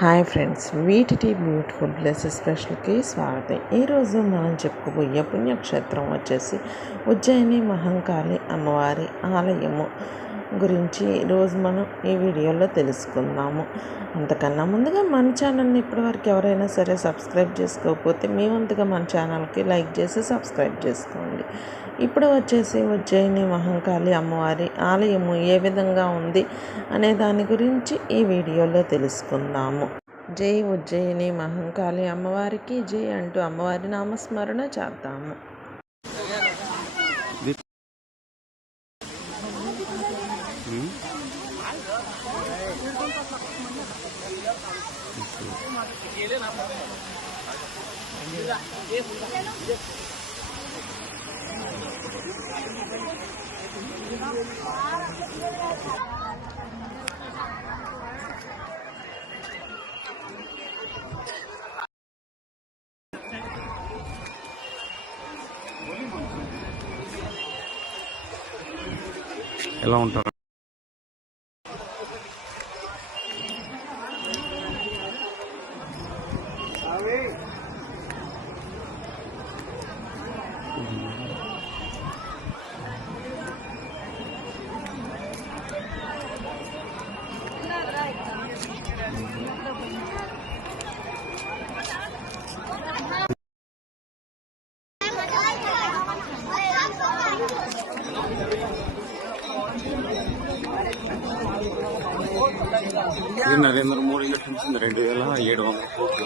Hi friends వీటిటి beautiful places స్పెషల్కి స్వాగతం. ఈరోజు మనం చెప్పుకోబోయే పుణ్యక్షేత్రం వచ్చేసి ఉజ్జయిని మహంకాళి అమ్మవారి ఆలయము. గురించి ఈరోజు మనం ఈ వీడియోలో తెలుసుకుందాము. అంతకన్నా ముందుగా మన ఛానల్ని ఇప్పటివరకు ఎవరైనా సరే సబ్స్క్రైబ్ చేసుకోకపోతే మీ వంతుగా మన ఛానల్కి లైక్ చేసి సబ్స్క్రైబ్ చేసుకోండి. ఇప్పుడు వచ్చేసి ఉజ్జయిని మహంకాళి అమ్మవారి ఆలయము ఏ విధంగా ఉంది అనే దాని గురించి ఈ వీడియోలో తెలుసుకుందాము. జై ఉజ్జయిని మహంకాళి అమ్మవారికి జై అంటూ అమ్మవారి నామస్మరణ చేద్దాము. ఎలా ఉంటారు? నరేంద్ర మోడీ కట్టించింది రెండు వేల ఏడు వందల కోట్లు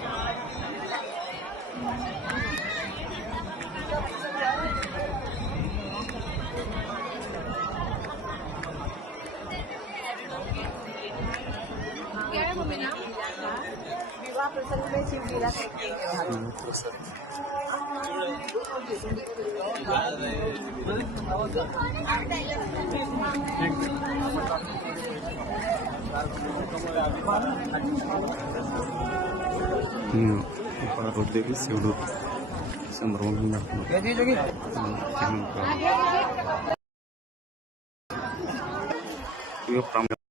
Yuk, ramai.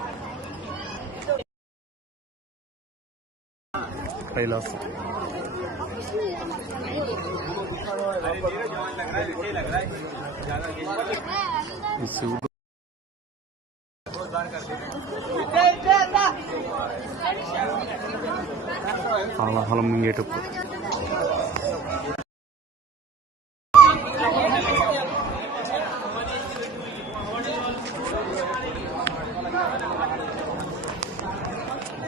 కైలాసం ఈ శివుడు ఆలాహలం మింగేటప్పుడు.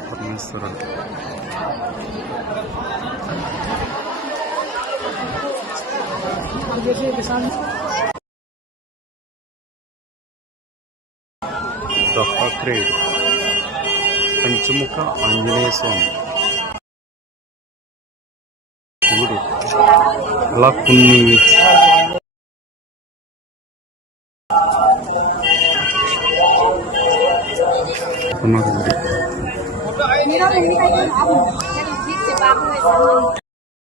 పరమేశ్వరుడు. దత్తాత్రేయుడు పంచముఖ ఆంజనేయ స్వామి శివుడు ఇలా కొన్ని ఉన్నారు. Hindi na, hindi tayo na ako. Naligit si Paco na isang